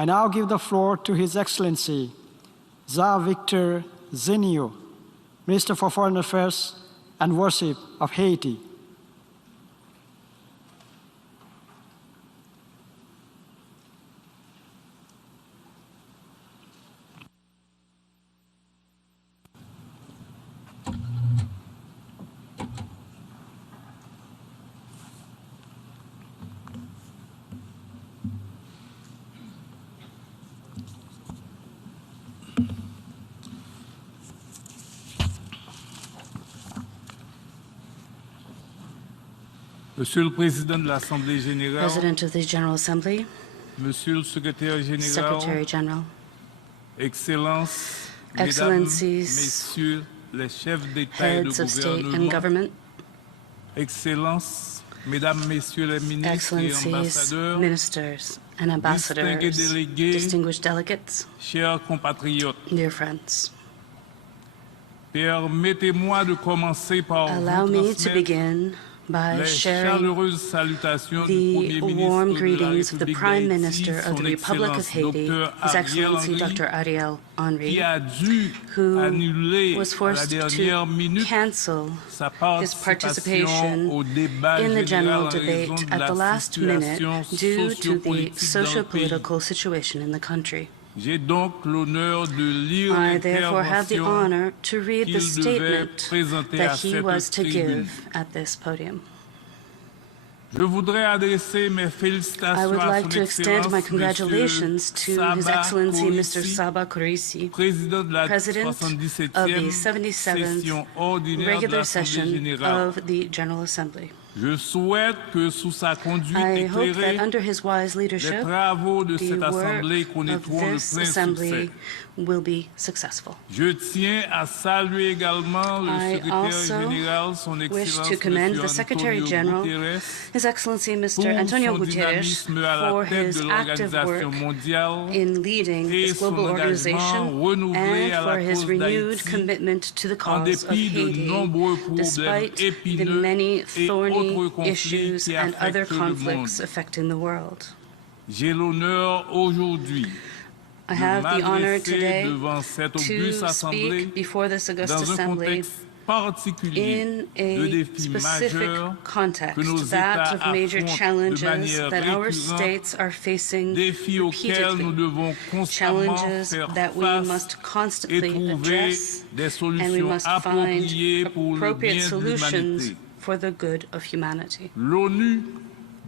I now give the floor to His Excellency, Victor Genéus, Minister for Foreign Affairs and Worship of Haiti. Monsieur le Président de l'Assemblée Générale, President of the General Assembly, Monsieur le Secrétaire Général, Secretary General, Excellences, Excellencies, Mesdames, Messieurs les chefs d'État et de heads of state and gouvernement, government, Excellences, Mesdames, Messieurs les ministres et Excellencies, ambassadeurs, ministers and ambassadors, distingués délégués, distinguished delegates, chers compatriotes, dear friends. Permettez-moi de commencer par Allow vous me to transmettre begin by les sharing chaleureuses salutations du the Premier warm ministre de la greetings of the République Prime d'Haïti, Minister of son the Republic of Excellence Haiti, Dr. His Ariel Excellency Henry, Dr. Ariel Henry, qui a dû who annuler was à la forced dernière to minute cancel sa his participation participation au débat in the general général en raison debate de at la the last minute situation due to the sociopolitique dans le pays. socio-political situation in the country. J'ai donc l'honneur de lire I therefore have the l'intervention honor to read the qu'il devait statement présenter à that he cette was to tribune. give at this podium. Je voudrais adresser mes I félicitations would à like son to extend my Excellence, congratulations Monsieur to His Saba Excellency Mr. Korissi, Saba Korissi, Président de la President of the 77e 77th session ordinaire de regular l'Assemblée session générale. of the General Assembly. Je souhaite que sous sa conduite I hope éclairée, that under his wise les leadership, travaux de the cette Assemblée work connaîtront of le this plein assembly succès. will be successful. Je tiens à saluer également le I secrétaire also général, son wish Excellence to commend Monsieur the Secretary Antonio General, Guterres, His Excellency pour Mr. Antonio son Guterres, dynamisme à la for tête his de active l'Organisation work mondiale in leading et this son global engagement organization renouvelé and à la for his cause renewed d'Haïti commitment to the en cause of dépit de Haiti, nombreux problèmes despite the épineux many et thorny autres conflits issues qui and other affectent le monde. conflicts affecting the world. J'ai l'honneur aujourd'hui I de have the honor m'adresser today devant cette to auguste assemblée speak before this august dans un assembly contexte particulier in de a défis specific majeurs que nos context, that États of major affrontent de challenges manière that our récurrente, states are facing défis auxquels nous repeatedly, devons constamment challenges faire that we face must et constantly trouver address, des and we solutions must appropriées find pour le appropriate bien de solutions l'humanité. for the good of humanity. L'ONU,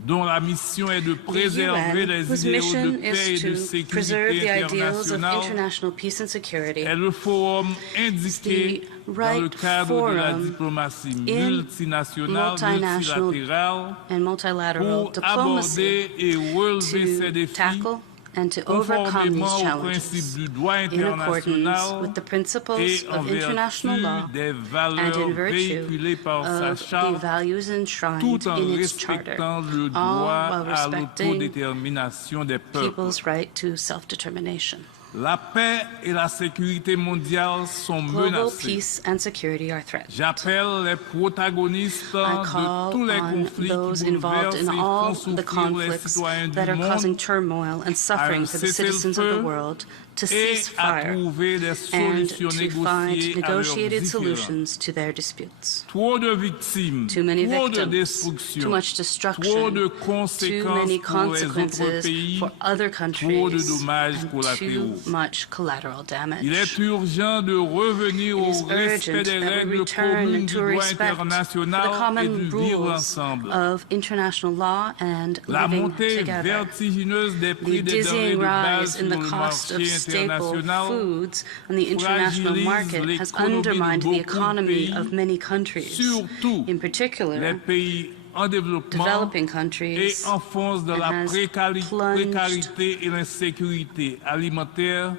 dont la mission est de The préserver UN, les whose idéaux de mission paix is et de to preserve the sécurité ideals of internationale, international peace and security, est le forum indiqué the dans right le cadre de la forum diplomatie in multinationale, multinational multilatérale, and multilateral pour diplomacy aborder et relever ces to défis tackle and to overcome these conformément aux challenges principes du droit in accordance international with the principles et en of international law vertu des and valeurs in virtue véhiculées par sa of the charte, values enshrined tout en in its charter, respectant le all droit while à respecting l'autodétermination des peuples. people's right to self-determination. La paix et la sécurité mondiale sont Global menacées. peace and security are threatened. J'appelle les protagonistes I de call tous les on conflits those qui involved bouleversent in et all font the souffrir les conflicts citoyens that du are causing monde turmoil and suffering for the citizens of the world to cease et à fire trouver des and solutions to find négociées à leurs negotiated différends. solutions to their disputes. Trop de victimes, Too many trop de victims, destruction, too much trop destruction, de too conséquences many pour les autres consequences pays, for other trop de countries, dommages and collatéraux. too much collateral Il est damage. urgent de revenir It au is respect urgent des that we règles return communes du to droit respect for the international et common du vivre rules ensemble. of international law and La living montée together. vertigineuse des prix The des denrées dizzying de rise base in sur the le cost of marché staple international foods on the international fragilise market has l'économie de undermined the beaucoup de economy pays, of many countries, surtout in les particular pays en développement, developing et countries, enfonce dans and la has précarité et l'insécurité alimentaire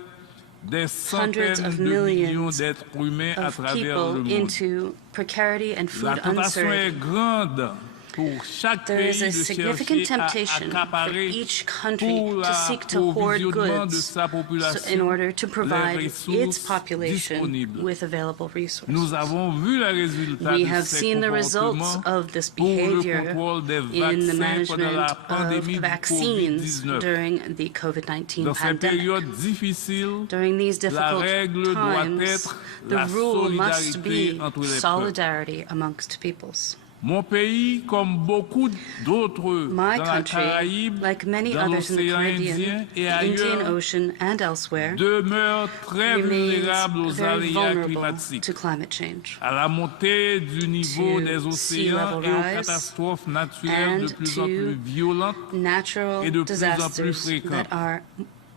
des hundreds centaines of de millions millions d'êtres humains à of travers people le monde. into precarity and La food tentation est uncertainty. grande pour chaque There is pays a de significant chercher à temptation for accaparer each country pour to seek to hoard l'approvisionnement de goods sa in population order to les provide its ressources population disponibles. with available Nous resources. avons vu les résultats We de have ces seen the results comportements of this pour le behavior contrôle des in the vaccins pendant management la of pandémie du vaccines COVID-19. during the COVID-19 Dans ces pandemic. périodes difficiles, During these la difficult règle doit times, être the la rule must solidarité be entre les peuples. solidarity amongst peoples. Mon pays, comme beaucoup d'autres My dans la country, Caraïbe, like many dans others in the l'océan Caribbean, Indien et the Indian ailleurs, Ocean, and elsewhere, demeure très vulnérable remains aux very aléas vulnerable climatiques, to climate change, à la montée du niveau to des sea océans level et aux rise, catastrophes naturelles de and plus en plus to violentes natural et de plus en plus disasters fréquentes. that are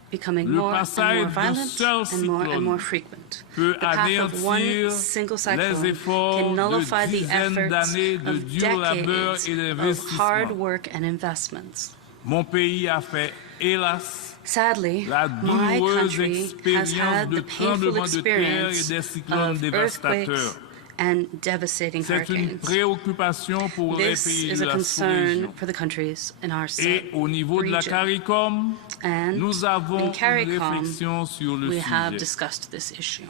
becoming Le more and passage more d'un violent seul and more cyclone frequent. peut The path of one anéantir single les cyclone efforts can de nullify the dizaines efforts d'années de of dur labeur decades et of d'investissement. hard work and investments. Mon pays a fait, hélas, Sadly, la my douloureuse country has expérience had de the painful tremblements de terre et experience des cyclones of dévastateurs. earthquakes and devastating C'est une hurricanes. préoccupation pour les This pays is de a la concern sous-région. for the countries in our Et au niveau de la region. CARICOM, And nous avons in une CARICOM, réflexion sur le we have sujet. discussed this issue.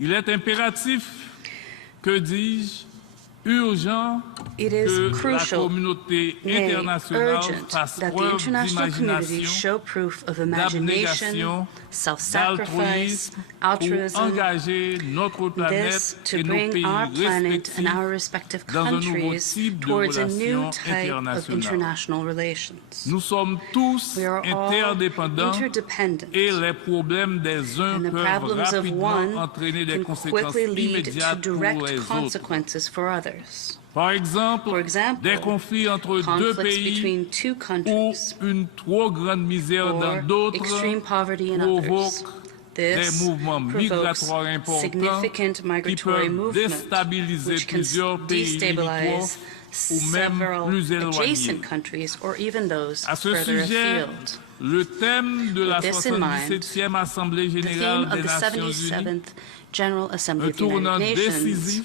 Il est impératif, que dis-je, urgent It is que la crucial, communauté nay, internationale urgent, fasse that the preuve international community d'imagination, show proof of imagination, d'abnégation, self-sacrifice, d'altruisme pour altruism, engager notre this planète to et nos bring pays our planet and respectifs our respective dans un nouveau countries type de towards a new relation type of internationale. international relations. Nous sommes tous We are all interdépendants interdependent, et les problèmes des uns and the peuvent problems of rapidement one entraîner des can conséquences quickly lead to immédiates pour direct les autres. consequences for others. Par exemple, For example, des conflits entre deux conflicts pays between two ou countries une trop grande misère dans or d'autres extreme poverty in others. provoquent des This mouvements provokes migratoires importants significant qui migratory peuvent movement, déstabiliser which can plusieurs pays limitrophes destabilize ou même several plus éloignés. adjacent countries or even those À ce further sujet, afield. le thème de la With this in mind, 77e Assemblée The Générale theme of des the Nations Unies, 77th General Assembly un of the United tournant Nations, décisif,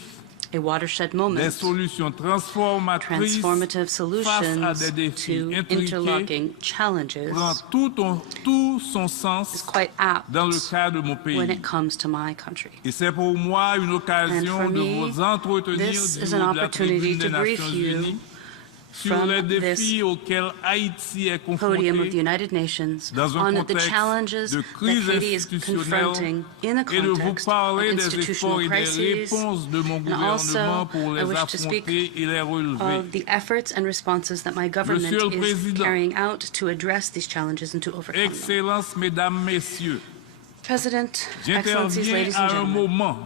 a watershed des moment, solutions transformatrices transformative face à des solutions défis to intriqués, interlocking challenges, prend tout son is sens quite apt dans le cas de mon when pays. it comes to my country. Et c'est pour moi une And occasion for de me, vous entretenir this du is an haut de la opportunity tribune des to brief Nations you Unies sur from les this défis auxquels Haïti est podium of the confronté United Nations dans un on the contexte challenges de that crise Haiti is institutionnelle confronting in a et de vous context of parler des efforts institutional et des crises, réponses de mon and gouvernement also pour I les wish to speak affronter et les relever. of the efforts and responses that my government Monsieur le is Président, carrying out to address these challenges and to overcome them. Excellences, Mesdames, Messieurs, President, Excellencies, j'interviens ladies and à un gentlemen, moment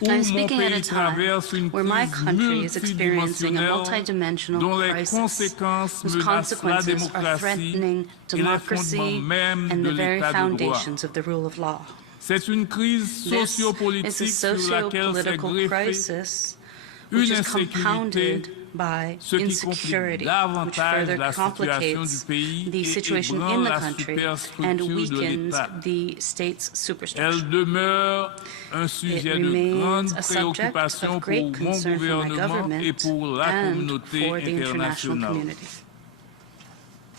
où I'm mon speaking at a pays time traverse une where my crise country is experiencing a multidimensionnelle multidimensional dont les crisis conséquences whose menacent la consequences are démocratie threatening et les democracy fondements même and de the very l'état de droit. foundations of the rule of law. C'est une crise This is a sociopolitique sur laquelle s'est socio-political greffée crisis une which is insécurité, compounded by ce qui complique insecurity, which davantage further la situation du complicates pays the et situation in ébranle the la country and superstructure de weakens l'État. the state's superstructure. Elle demeure un sujet de grande remains a subject préoccupation of pour great mon concern for my gouvernement government et pour la and communauté for the international internationale. community.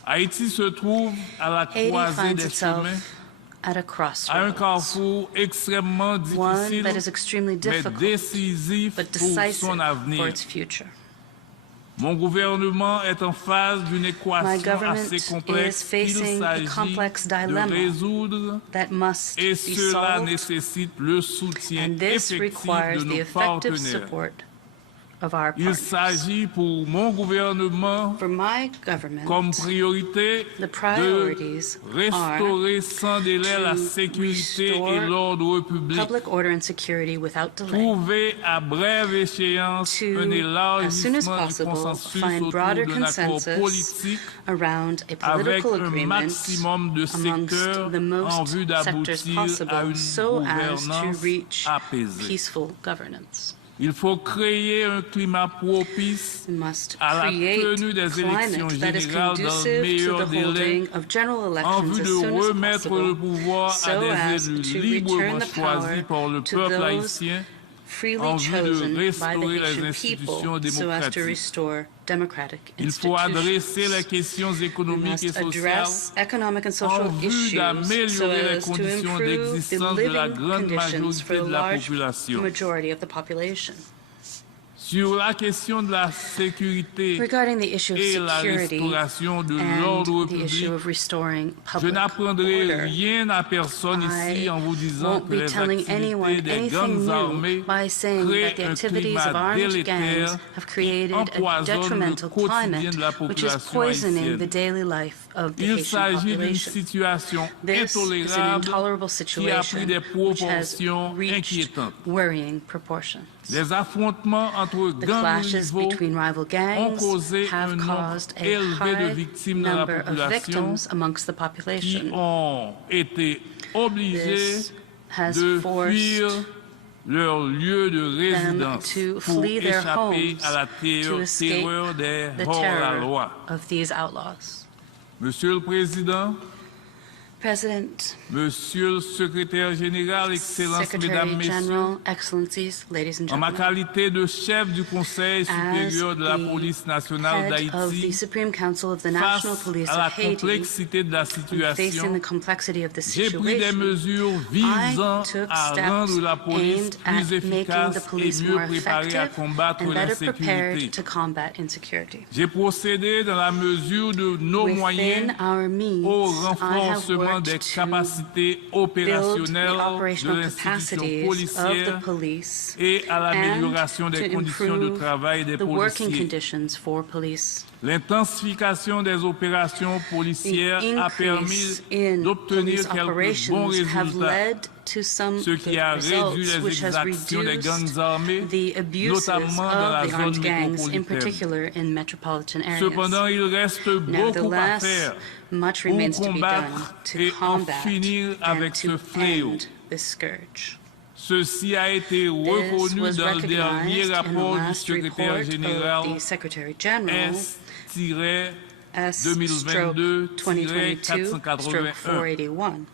Haïti se trouve à la Haiti croisée finds des chemins, itself at a à un crossroads, carrefour extrêmement one difficile, that is extremely mais difficult décisif but pour decisive son for avenir. its future. Mon gouvernement est en phase d'une My équation government assez is complexe qu'il facing a s'agit complex de dilemma résoudre that must et be cela solved, nécessite le soutien and this effectif requires de the nos effective partenaires. support of our Il partners. s'agit pour mon gouvernement For my government, comme priorité the de priorities restaurer sans délai la to sécurité et restore l'ordre public, public order and security without delay, trouver à brève échéance to, un as soon as élargissement du possible, consensus find autour broader d'un accord consensus politique around a avec political un agreement maximum de amongst secteurs the en most vue sectors d'aboutir à possible une so as to gouvernance reach apaisée. peaceful governance. Il faut créer un climat propice We must à la create tenue des élections climate that is générales dans le conducive to meilleur the délai holding of general en elections vue as de soon as remettre le possible, pouvoir à so as des élus to librement return the choisis power par le to peuple those haïtien freely chosen by the Haitian people so as to restore democratic Il faut adresser les institutions. questions We économiques et must sociales address economic and en social vue issues so d'améliorer les as to conditions improve the d'existence de la living grande conditions for majorité the de la large population. majority of the population. Sur la question de la sécurité Regarding the issue of et la security restauration de and l'ordre the issue public, of restoring je public n'apprendrai order, rien à personne ici I en vous disant won't que be les telling anyone activités des anything gangs new armés by saying that créent the un activities of climat armed gangs délétère have qui created a empoisonne le detrimental quotidien climate de la which is population poisoning the haïtienne. daily life of the Il Haitian s'agit d'une population. situation This is an intolérable intolerable qui a pris situation des which has proportions reached inquiétantes. worrying proportions. Les affrontements entre The gangs clashes rivaux between rival ont gangs causé have un nombre caused a élevé de high victimes dans la number of population victims amongst the qui population. ont été obligés This has de fuir forced leur lieu de them résidence to pour flee their échapper homes à la to escape terreur des the hors-la-loi. terror of these outlaws. Monsieur le Président, President, Monsieur le Secrétaire Général, Excellences, Mesdames, Secretary Messieurs, General, Excellencies, ladies and en ma gentlemen, qualité de chef du Conseil supérieur de la the police nationale head of the d'Haïti, Supreme Council of the National face Police à la of Haiti, complexité de la facing situation, the complexity of the j'ai pris des situation, mesures visant I took à steps rendre la police aimed plus at making the efficace et police mieux more préparée à effective combattre and better l'insécurité. prepared to combat insecurity. J'ai procédé dans la mesure de nos moyens Within our means, au I have renforcement des worked to capacités build opérationnelles the de operational l'institution capacities of the policière police et à l'amélioration and des to conditions de improve travail des the working policiers. conditions for police. L'intensification des opérations policières The a permis increase in d'obtenir police quelques bons operations have résultats, led to some ce qui good a réduit results, les which has exactions des gangs reduced armés, the abuses notamment dans la of the zone armed gangs, in métropolitaine. particular in metropolitan areas. Cependant, il reste beaucoup à Nevertheless, faire much pour remains to be done combattre to et en combat finir and avec to ce fléau. end this scourge. Ceci a été This reconnu was dans le dernier recognized in the rapport du last secrétaire report général of the Secretary General S/2022-481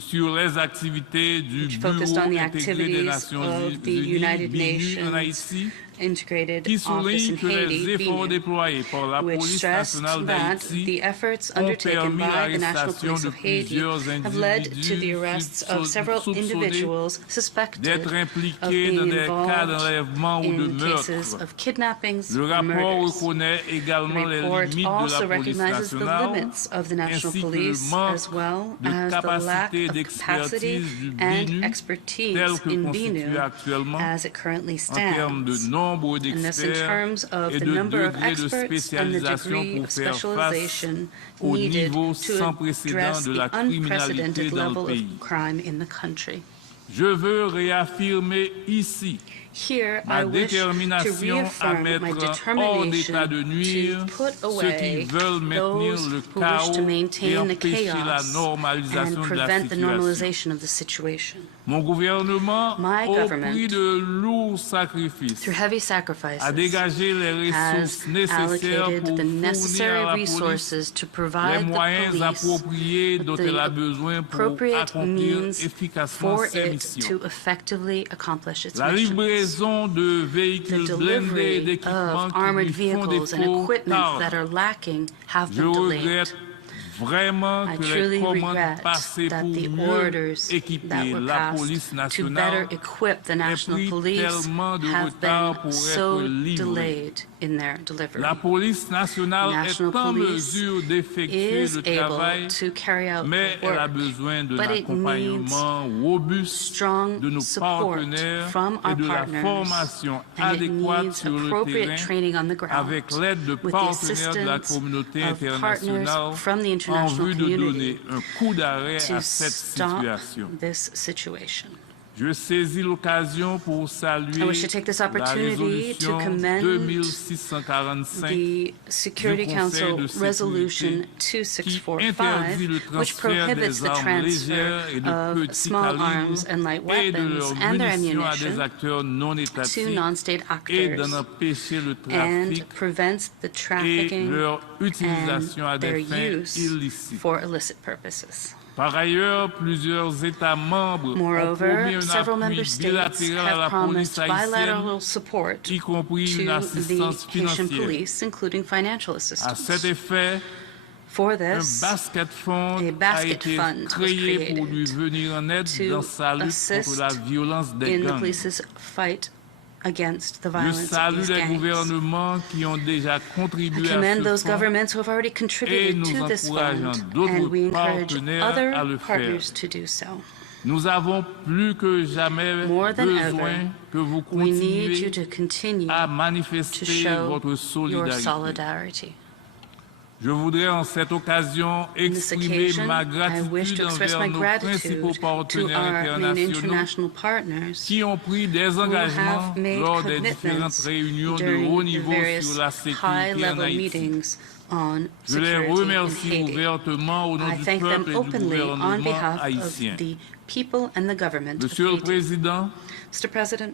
sur les activités du which Bureau focused on the intégré des activities Nations of the Unies, United BNU, en Nations Haïti, Integrated qui Office souligne in que les Haiti, efforts BNU, déployés par la which police stressed nationale that d'Haïti the efforts ont undertaken permis by the National l'arrestation Police de of Haiti plusieurs have led to the individus arrests of several soupçonnés individuals suspected d'être of impliqués being dans des cas involved d'enlèvement ou de in cases meurtre. of kidnappings Le or rapport murders. reconnaît The également les report limites de also la police recognizes the nationale limits of the National ainsi que le Police manque as well de as the lack capacité of capacity d'expertise du and BNU expertise tel que in constitué BNU actuellement as it currently en termes de stands. nombre And this in d'experts terms of et the de number of degré de experts and the spécialisation degree pour of faire face specialization au needed niveau to sans précédent address de the la criminalité unprecedented dans le level pays. of crime in the country. Je veux réaffirmer ici Here, ma I wish to détermination à reaffirm my mettre hors d'état de determination nuire to put ceux qui away veulent maintenir those le who wish chaos to et maintain the empêcher la chaos normalisation and de la prevent the situation. normalization of the situation. Mon gouvernement, My au government, prix de lourds sacrifices, through heavy sacrifices, a dégagé les ressources has nécessaires allocated pour the fournir à necessary la police resources to les provide the moyens police appropriés with dont elle a the besoin pour appropriate accomplir means efficacement for ses it missions. to effectively accomplish its La missions. livraison de The véhicules blindés et delivery d'équipements of qui armored lui font vehicles and défaut equipment that tarde. are lacking have Je been delayed. regrette vraiment I que les truly commandes regret passées that pour the mieux orders that équiper were la police passed to better nationale equip the aient National pris Police tellement de have retard been pour so être livrées. delayed in their delivery. La police nationale The est National en Police mesure d'effectuer is le travail, able to carry out mais the elle a work, besoin d'un but it accompagnement robuste strong de nos support partenaires from et our de la partners, formation and it adéquate needs sur le appropriate terrain training on the ground avec l'aide de with the partenaires de la assistance communauté of partners internationale from the en international vue de donner community un coup d'arrêt to à cette stop situation. this situation. Je saisis l'occasion pour saluer I wish to take this la opportunity to résolution commend 2645 the Security du Council Conseil de sécurité Resolution qui 2645, interdit le which transfert prohibits des the armes transfer légères et de of petits small arms calibres and light et de weapons leurs and their munitions à des ammunition acteurs non to étatiques non-state et d'en actors empêcher le and trafic prevents the et trafficking leur utilisation à and their des fins use illicites. for illicit purposes. Par ailleurs, plusieurs États membres ont promis Moreover, un several member appui states bilatéral à la have police promised bilateral haïtienne, support y compris une to the assistance Haitian financière. police, including financial À cet assistance. effet, For un this, basket fund a a basket été fund was créé pour lui created venir en aide dans to sa lutte contre la assist violence des in the gangs. police's fight against the Je violence of salue these les gangs. gouvernements qui ont déjà I contribué à commend ce those fonds governments who have already et contributed nous to this encourageons fund, d'autres and we encourage partenaires à other le faire. partners to do so. Nous avons plus que jamais More than besoin ever, que vous we need you continuiez to continue à to manifester show votre your solidarité. solidarity. Je voudrais en cette occasion On this exprimer occasion, ma I wish gratitude to express envers my nos gratitude principaux to partenaires our main internationaux international partners qui ont pris des engagements have made lors des différentes commitments réunions de during haut the niveau various sur la sécurité en high-level Haïti. meetings on Je les security in remercie Haiti. ouvertement au nom I du thank them peuple et du openly on gouvernement behalf of haïtien. the people and the government of Monsieur le Haiti. Président, Mr. President,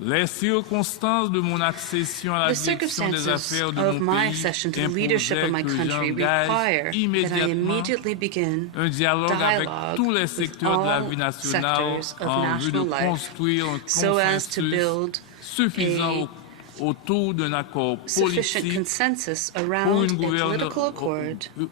les circonstances de mon accession à la the direction des circumstances affaires de of mon my pays accession to the leadership of my imposaient que country j'engage require that I immédiatement immediately begin un dialogue avec dialogue tous les with secteurs de la all vie nationale sectors of en vue de national life construire un so as to consensus build suffisant autour d'un accord sufficient politique consensus pour around une, a political accord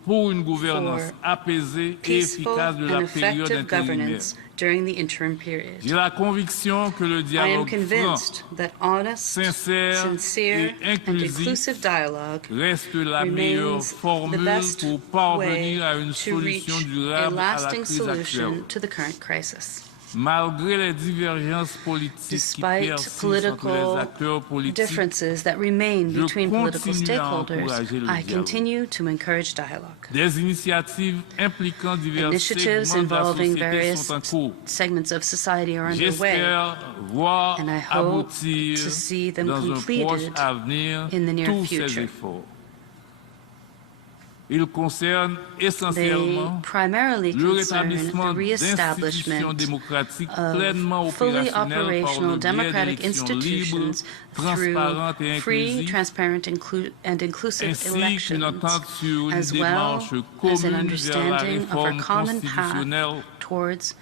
pour une gouvernance for apaisée et peaceful efficace de la and période effective intérimaire. governance during the interim period. J'ai la conviction que le I am dialogue franc, convinced that honest, sincère sincere, et and inclusif inclusive dialogue reste la meilleure remains the formule best pour way parvenir à une to reach solution a durable à la lasting crise solution actuelle. to the current crisis. Malgré les divergences politiques qui Despite persistent entre les political acteurs politiques, differences that remain je between political continue à stakeholders, encourager le I dialogue. continue to encourage dialogue. Des initiatives impliquant divers Initiatives segments de la involving société various sont en cours. segments of society are underway, J'espère voir and I hope aboutir to see them dans un completed proche avenir in the near tous ces future. efforts. Ils concernent They essentiellement primarily le concern rétablissement the d'institutions reestablishment démocratiques of pleinement fully opérationnelles par operational le biais democratic d'élections libres, institutions transparentes et through free, inclusives, transparent, and inclusive ainsi qu'une elections, entente sur une as well démarche as an commune vers la understanding of our réforme common path constitutionnelle. towards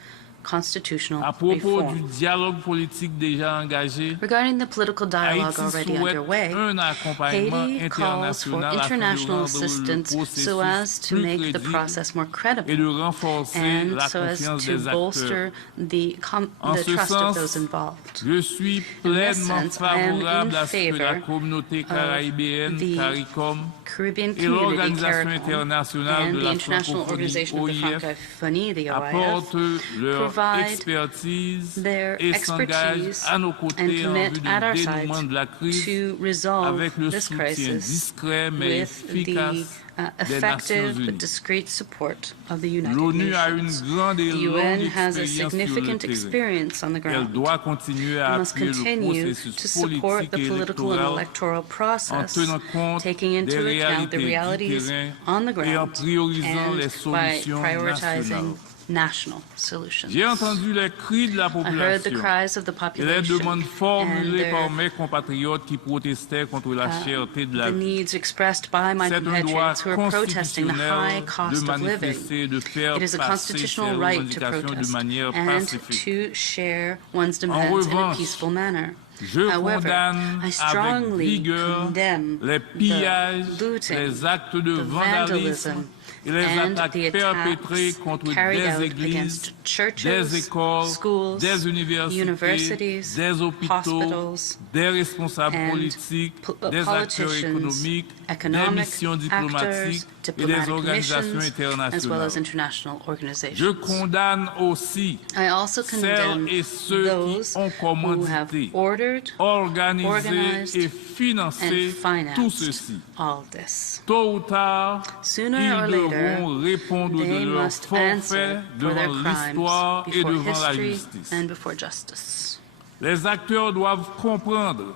constitutional À propos du reform. dialogue politique déjà engagé, Regarding the political dialogue Haïti already souhaite underway, un accompagnement Haiti calls for international afin de international rendre le assistance so as processus to plus make the crédible process more et credible de renforcer and la so as confiance to des acteurs. bolster the En ce trust of sens, those involved. je suis In this pleinement sense, I am in favorable à ce que la favor communauté caribéenne, the CARICOM, Caribbean et Community, l'Organisation CARICOM, internationale and de the la International francophonie, Organization of the OIF, Francophonie, the OIF, apportent leur provide expertise their et s'engagent expertise à nos and côtés en vue commit at our du side dénouement de la crise to resolve avec le this soutien crisis discret mais with the efficace des Nations effective but Unies. discreet support of the United L'ONU a une Nations. grande et The longue UN has a expérience sur le significant terrain. experience on the Elle ground. doit continuer à We must appuyer le continue processus to support politique the et political and électoral electoral en process, tenant compte taking des into account the réalités du realities terrain on the et en ground priorisant les and by solutions prioritizing nationales. national solutions. J'ai entendu les cris de la I heard the population cries of the et les population demandes and formulées par their, mes compatriotes qui protestaient contre la cherté de la the vie. needs expressed by my C'est un droit compatriots who are protesting the high constitutionnel de cost of living. manifester et de faire It is a passer constitutional ses right to revendications de protest manière and pacifique. to share one's demands in a revanche, peaceful manner. Je However, condamne I avec strongly vigueur condemn les pillages, the looting, les actes de the vandalisme vandalism, et les and attaques the perpétrées attacks contre carried out des églises, against churches, des écoles, schools, des universities, des hôpitaux, hospitals, des responsables and politiques, des acteurs politicians, économiques, des economic missions diplomatiques actors, et des diplomatic organisations missions, as well as internationales. international Je organizations. condamne aussi I also condemn celles et ceux qui those ont who have commandité, ordered organisé organized et and financé tout financed ceci. all this. Tôt ou tard, Sooner or ils later, devront répondre they de leurs must forfaits answer for their devant crimes l'histoire et before devant la history justice. and before justice. Les acteurs doivent comprendre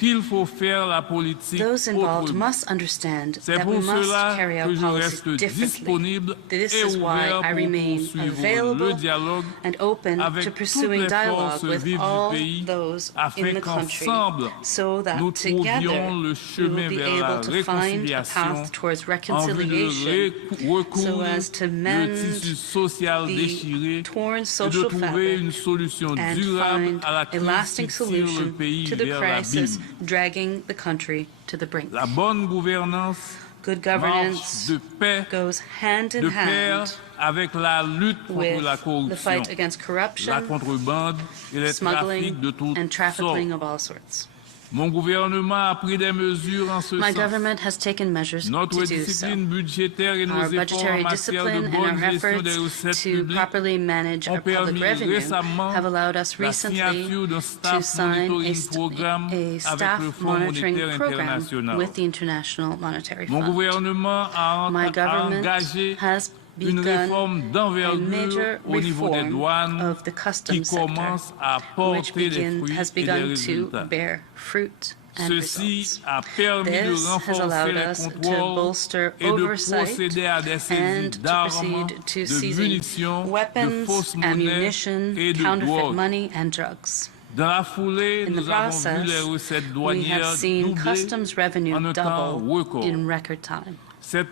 qu'il faut faire la politique Those involved autrement. must understand C'est that we pour must cela carry que out je policies reste differently. disponible This et is why ouvert I pour remain poursuivre le available dialogue and open avec to toutes pursuing les dialogue forces with vives all du pays those afin in the country, qu'ensemble so that nous together trouvions le we chemin will be vers la able to find a réconciliation path towards en vue de reconciliation so recouvrir as to le mend tissu social déchiré the torn et de social trouver fabric une solution and durable find à la a crise lasting qui tire le solution pays to the vers crisis l'abîme. dragging the country to the brink. La bonne gouvernance Good marche governance de paix, goes hand in de pair hand avec la lutte contre with la the corruption, fight against la corruption, contrebande et les smuggling, trafics de toutes and trafficking sortes. of all sorts. Mon gouvernement a pris des mesures en ce My sens. government has taken measures Notre to do so. discipline budgétaire et nos Our efforts en budgetary matière de discipline and bonne our gestion des efforts recettes to publiques properly manage ont our public permis revenue récemment have allowed us la recently signature d'un to staff sign monitoring programme a avec le staff Fonds monitoring monétaire program international. with the International Monetary Mon Fund. gouvernement a My government engagé has une begun réforme a d'envergure major au niveau des reform douanes of the qui customs sector, commence à which porter des fruits has et des begun to résultats. bear fruit and Ceci results. a permis de This has renforcer allowed les us to contrôles bolster et de oversight procéder à des saisies and to d'armes, proceed to de seizing munitions, de weapons, fausses monnaies ammunition, et de counterfeit drogues. money, and drugs. Dans la foulée, In the nous avons vu process, les recettes we have douanières seen doubler customs revenue en un temps double record. in record time. Cette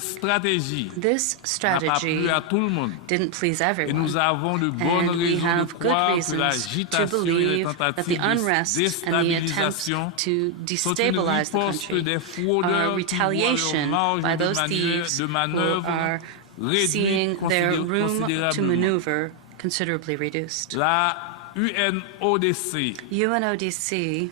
stratégie This n'a pas strategy plu à tout le monde. didn't please Et everyone. nous avons de bonnes And we raisons de have good croire que reasons to l'agitation et les believe that the tentatives de unrest and the attempts déstabilisation to sont une destabilize the riposte country des are fraudeurs qui voient leur retaliation marge by de those thieves de who manœuvre are réduite seeing their room to considérablement. maneuver considerably reduced. La UNODC, UNODC,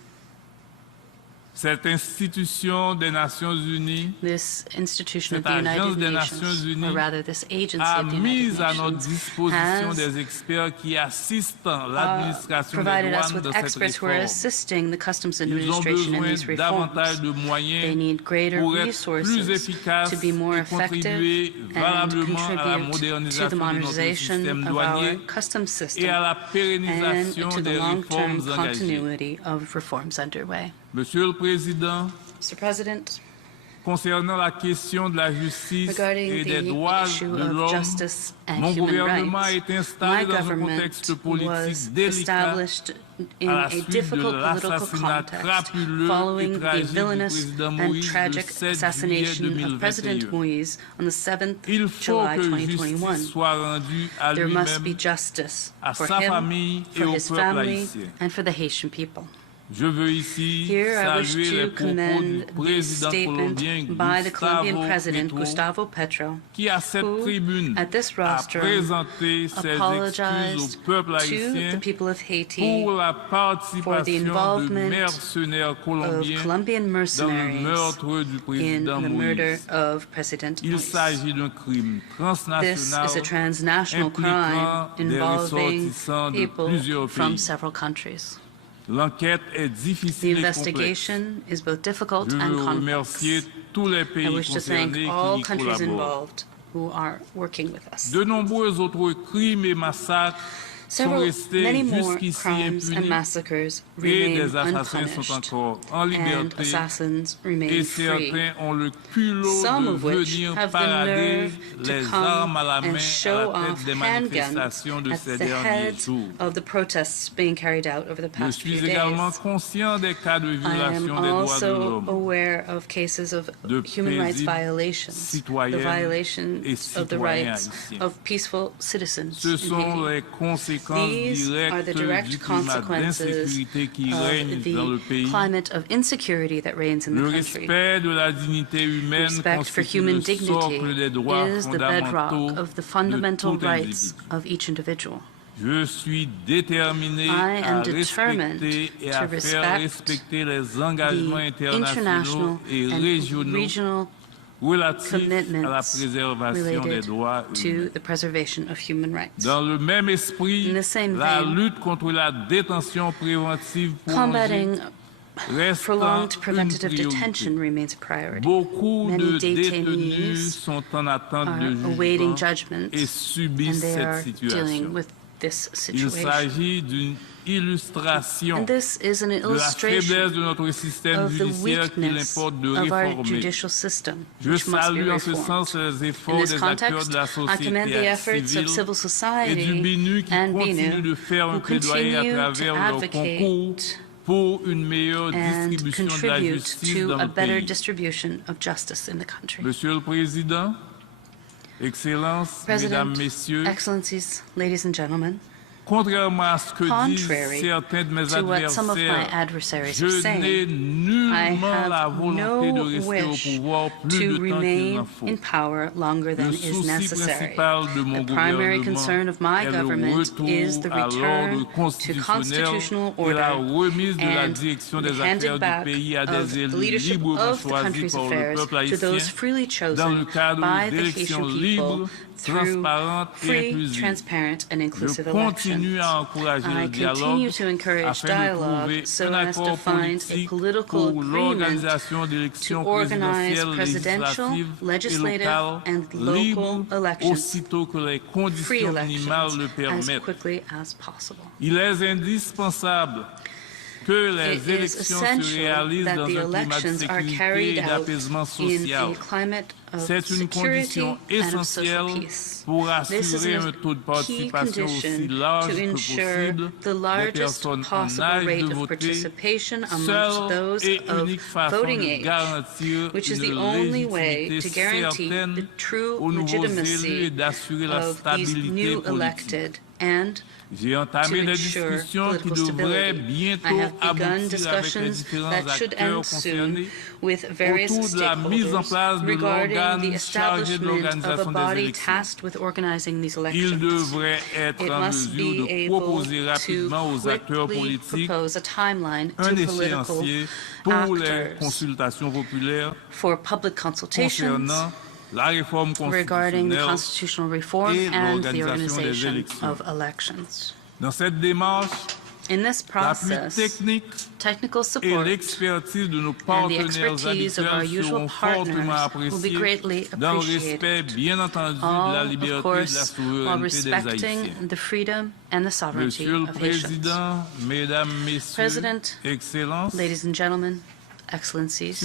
cette institution des Nations Unies, this institution of cette the United agence des Nations Nations, or Unies, rather this agency a of the mis United à notre Nations, disposition has des experts qui assistent l'administration des provided us douanes with dans cette experts who are réforme. assisting the customs Ils ont administration in besoin these davantage reforms. de They moyens need greater pour être plus resources efficaces to be more et effective contribuer and valablement à la contribute to the modernisation de notre modernization système of our douanier customs et system à la and pérennisation to the des long-term réformes engagées. continuity of reforms underway. Monsieur le Président, Mr. President, concernant la question de la justice regarding et des the droits issue de of l'homme, justice and mon human gouvernement a rights, été my installé dans un government contexte was politique délicat established in à la a suite de difficult political l'assassinat context crapuleux et following the tragique du villainous président and Moïse le tragic 7 juillet assassination of President 2021. Moïse on the 7th Il faut July que 2021. justice soit rendue à There must be lui-même, justice à for sa him, famille et for au his peuple family, haïtien. and for the Haitian people. Je veux ici Here I wish saluer les to propos du commend the président statement colombien by the Colombian President Petro, Gustavo Petro, qui à cette who, tribune at this a rostrum, présenté ses excuses apologized au peuple to haïtien the people of Haiti pour la for the participation de involvement mercenaires of colombiens Colombian dans le mercenaries meurtre du in président the murder Moïse. of President Il Moïse. s'agit d'un crime This transnational is a transnational crime impliquant des involving ressortissants de people plusieurs from pays. several countries. L'enquête est The difficile et complexe. investigation is both difficult Je and veux complex. remercier tous les I pays wish to thank concernés all qui y countries collaborent. involved who are working with us. De nombreux autres crimes et massacres sont restés Many more jusqu'ici crimes and impunis massacres et remain des assassins sont unpunished, encore en and liberté assassins remain et free. certains ont le culot Some de of which venir have the parader nerve les to armes à la come main and à show la off tête des handguns manifestations de at ces the derniers head jours. of the protests being carried out over the Je past few suis également days. conscient des cas de I am violation des droits de also l'homme, aware of cases of de human rights paisibles violations, the citoyennes violation et of the citoyens rights haïtiens. of peaceful citizens Ce in sont Haiti. les conséquences These are the directes direct du climat consequences d'insécurité qui règne of dans le the pays. climate of insecurity that reigns in Le the country. respect de la dignité humaine Respect for constitue human le dignity socle des droits is the bedrock fondamentaux of the de fundamental tout rights individu. of each individual. Je suis déterminé I am à determined respecter et to à faire respect respecter les engagements The internationaux international et and régionaux regional relatifs à la commitments préservation des related droits humains. to the preservation of human rights. Dans le même esprit, In the same la vein, lutte contre la détention préventive prolongée Combating reste prolonged une preventative priorité. detention remains a priority. Beaucoup Many de detainees détenus sont en attente de are awaiting jugement judgment, et and subissent they cette are situation. dealing with this Il situation. s'agit d'une illustration And this is an de la faiblesse illustration de notre système of the judiciaire qu'il weakness importe de of our réformer. judicial system, Je which must be salue en ce reformed. sens les In efforts this des acteurs context, de la I commend the société efforts civile of civil et du society BNU qui and continuent BNU de faire un who plaidoyer à continue to travers leur concours advocate pour une meilleure and distribution de la contribute justice to dans a le better pays. distribution of justice in the country. Monsieur le Président, Excellences, President, Mesdames, Messieurs, Excellencies, ladies and gentlemen, contrairement à ce que disent contrary certains de mes to what some of my adversaires, adversaries are je n'ai saying, I nullement la have volonté de no rester au wish pouvoir plus to de temps qu'il remain n'en faut. in power longer than Le is souci necessary. principal de mon The primary gouvernement concern of my est le government retour is the à return l'ordre to constitutionnel constitutional et la order remise de la and direction the des affaires handed du back pays à of des the élus leadership librement of the choisis country's par le affairs peuple to those haïtien freely dans le chosen cadre by the d'élections Haitian libres, people through transparentes et free, inclusives. transparent, and inclusive Je continue elections. à encourager I le dialogue continue to encourage afin de dialogue trouver so un as to accord find a politique political pour agreement l'organisation to d'élections organize présidentielles, presidential, législatives et legislative, locales and libres local elections, aussitôt que les free conditions minimales elections, le as permettent. quickly as possible. Il est indispensable que les It is élections se essential réalisent that dans the un climat de elections are sécurité carried et out d'apaisement in social. a climate of C'est une security condition and of social essentielle peace. pour This is assurer a un taux de key participation aussi condition large to que ensure possible the des largest personnes en possible âge rate de of voter, participation amongst seule those et of unique façon voting de age, garantir which is the une only way légitimité to guarantee the certaine true aux nouveaux élus et legitimacy d'assurer la of these stabilité new politique. elected and J'ai to entamé des ensure discussions qui political devraient stability. bientôt I have begun aboutir avec les discussions différents that should acteurs end soon concernés with various autour de la mise en stakeholders place de regarding the l'organe chargé de establishment of a l'organisation des body élections. tasked with organizing these Il elections. devrait être It en must mesure be de able proposer rapidement aux to acteurs quickly politiques propose a timeline un to political échéancier pour les actors consultations populaires for public consultations concernant la réforme regarding the constitutionnelle constitutional reform et and the l'organisation des organization élections. of elections. Dans cette démarche, In this l'appui process, technique technical et support l'expertise de nos and the partenaires expertise of our habituels usual seront fortement partners will be appréciés greatly dans le respect, appreciated. bien entendu, de la All, liberté et of de la course, while souveraineté des respecting Haïtiens. the freedom and the sovereignty Monsieur le of Haitians. Président, Mesdames, Messieurs, President, Excellences, Ladies and gentlemen, Excellencies,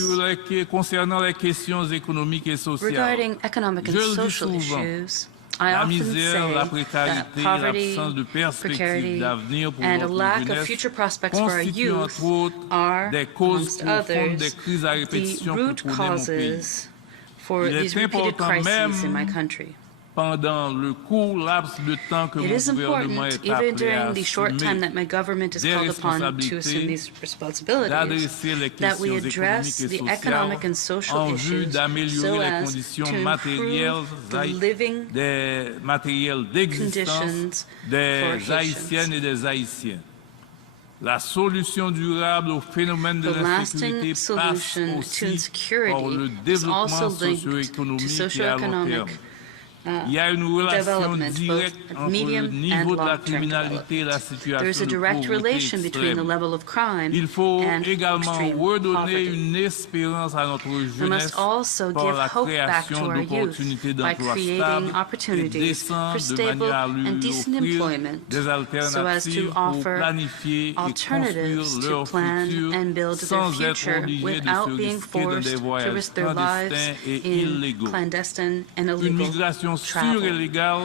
concernant les questions économiques et sociales, regarding economic and je le dis social souvent, issues, I la often misère, la say précarité, that poverty, l'absence de perspectives precarity, d'avenir pour and a notre lack of jeunesse future prospects for our constituent youth entre autres are, des causes amongst profondes des others, crises à the répétition que root connaît mon pays. causes for Il est these repeated important crises in même my country. Pendant le court laps de temps que It mon is gouvernement important, est even appelé à during the short time that assumer my government is des called upon to assume responsabilités, these responsibilities, d'adresser les that we questions address économiques et the economic and sociales social en vue issues so d'améliorer les as conditions to matérielles, improve the living des matériels d'existence conditions des for Haïtiennes et des Haïtiens. La solution durable au phénomène de The lasting l'insécurité passe solution to aussi par le insecurity is développement also linked to socio-économique et à long terme. socioeconomic Il y a une relation development, directe both at entre le medium niveau and de la long-term criminalité et la development. situation There is a de direct pauvreté relation between the extrême. level of crime Il faut and également extreme redonner poverty. une espérance à notre We jeunesse must also par give la hope back to création our youth d'opportunités by d'emploi creating stables et opportunities décentes for de stable manière à and lui decent offrir employment des so as alternatives to pour offer planifier et construire alternatives to leur plan futur and build their sans être future obligés de without se being risquer dans des forced to voyages risk their lives clandestins et in illégaux. clandestine and Une illegal migration sûre et travel. légale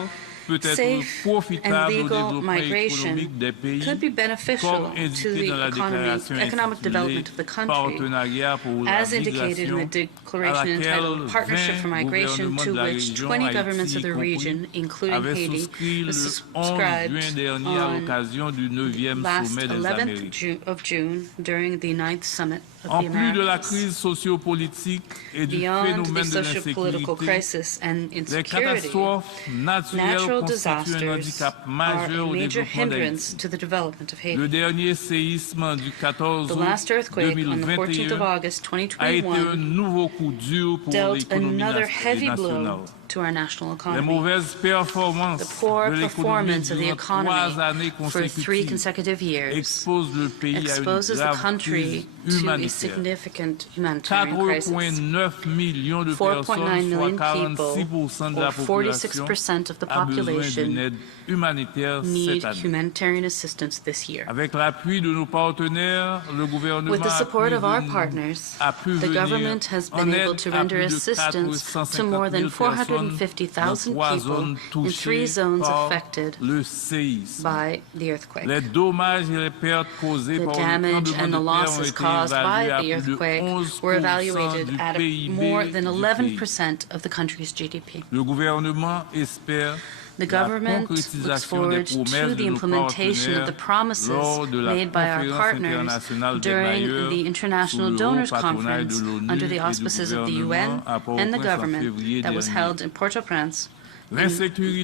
peut être Safe and profitable au legal développement migration économique des pays, could be beneficial comme to indiqué dans la the déclaration economic development intitulée of the country, Partenariat pour la as indicated in the migration, declaration à laquelle entitled Partnership for 20 Migration, gouvernements to de la which région, 20 governments Haïti of the compris, region, including avaient Haiti, souscrit le 11 subscribed juin dernier à on l'occasion du 9e last sommet des 11th Amériques. of June during the 9th Summit of En the plus de la Americas. crise sociopolitique et du Beyond the phénomène de socio-political l'insécurité, crisis and les insecurity, catastrophes naturelles natural constituent un disasters handicap are majeur a au major développement hindrance d'Haïti. to the development of Haiti. Le dernier séisme du 14 The août last earthquake on the 14th of 2021 August a été un 2021 nouveau coup dur pour dealt l'économie another heavy blow nationale. to our national Les economy. mauvaises performances The poor de l'économie performance of the durant 3 années economy for 3 consécutives consecutive years expose le pays à une exposes the grave crise country to a humanitaire. significant humanitarian crisis. 4,9 millions de 4.9 personnes, soit million 46% de la or population, 46% of the a besoin d'une population aide humanitaire need cette année. humanitarian assistance this year. Avec l'appui de nos partenaires, le gouvernement With the support of our a partners, pu the venir government has en been aide able to à render plus de assistance to more 450 than 000 personnes 450,000 dans 3 people zones in 3 touchées zones par affected le séisme. by the earthquake. Les dommages et les pertes causées The par le damage tremblement and the de terre ont losses été caused by évalués à the plus de earthquake 11% were evaluated du at PIB more than du pays. 11% of the country's GDP. Le gouvernement espère The la government looks concrétisation des forward to promesses de the nos implementation of the partenaires promises lors de la made by our conférence partners internationale des during bailleurs the sous International le haut Donors patronage de Conference l'ONU under et the du auspices of the UN gouvernement à and the Port-au-Prince en government février that was dernier. held in Port-au-Prince last L'insécurité,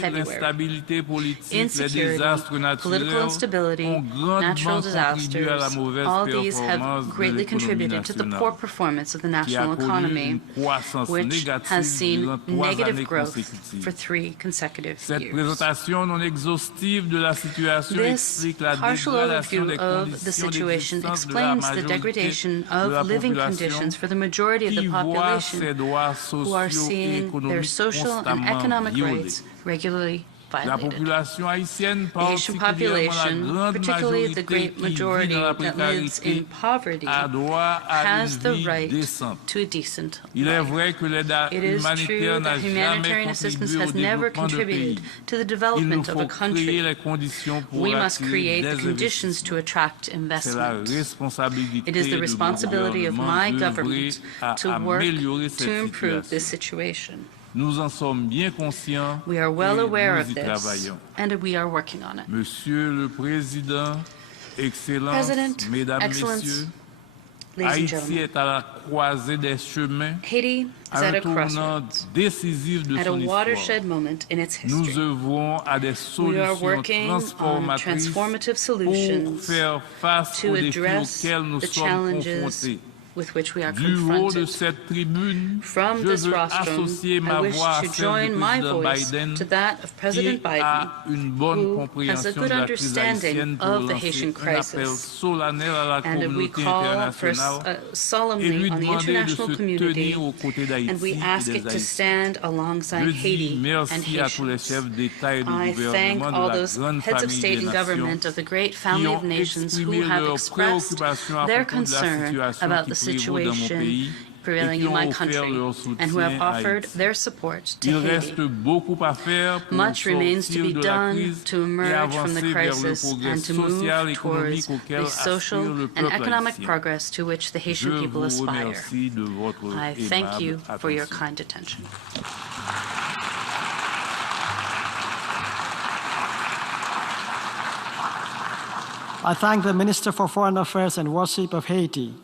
February. l'instabilité politique, les Insecurity, désastres political naturels instability, ont grandement natural contribué à la disasters, mauvaise all these performance have de greatly l'économie contributed to the poor nationale, performance of the qui a national connu economy, une croissance which négative has seen durant 3 negative années growth consécutives. for 3 consecutive Cette years. présentation non exhaustive de la situation This explique la partial dégradation overview des of the conditions situation d'existence de la explains the majorité degradation de la of living population conditions for the majority of qui the voit population ses droits who are sociaux et seeing their économiques social and constamment economic violés. rights regularly La violated. population haïtienne, The Haitian particulièrement la population, grande particularly the majorité great qui vit majority dans la that lives in précarité, poverty, a droit à has une the vie right décente. to a decent Il est life. vrai que l'aide It is humanitaire true n'a that jamais humanitarian assistance contribué au has never développement de contributed pays. to the Il nous development of faut a créer country. les conditions pour We must attirer create des the conditions investissements. to attract C'est la investment. responsabilité It is the de mon responsibility of my gouvernement government d'œuvrer à to work améliorer to cette improve this situation. situation. Nous en sommes bien conscients We are well et aware nous of y this, travaillons. and we are working on it. Monsieur le Président, Excellences, President, Mesdames, Excellence, Messieurs, ladies and Haïti gentlemen, est à la croisée des chemins, Haiti is à at un a tournant crossroads, décisif de at a son histoire. watershed moment in its Nous history. œuvrons à des We are solutions working on transformatrices transformative pour solutions faire face to aux défis address auxquels nous the sommes challenges confrontés. with which we are Du haut de confronted. cette tribune, From je this veux rostrum, associer I ma wish voix à to celle du join my président voice Biden, to that of President qui Biden, a une bonne who has a compréhension good de la crise understanding haïtienne pour of the lancer Haitian un appel crisis. solennel à la And we communauté call internationale et solemnly lui on the demander de international se community, tenir aux côtés and we d'Haïti et ask des it to Haïtiens. stand alongside Je dis Haiti and merci à tous les Haitians. chefs d'État et de I thank gouvernement all de la those grande heads of famille state des and nations government of the great qui family ont of nations who exprimé have leurs expressed préoccupations à their propos de la concern situation about qui the prévaut dans mon situation pays et prevailing qui in ont my offert country leur and who have soutien à offered Haïti. their support to Il Haiti. reste beaucoup à faire pour Much remains to sortir be de la done crise to et emerge from the avancer vers le crisis progrès and to social move et towards économique auquel the aspire social le and peuple economic haïtien. progress to which the Je Haitian people vous aspire. remercie de votre I thank aimable you for your attention. kind attention. I thank the Minister for Foreign Affairs and Worship of Haiti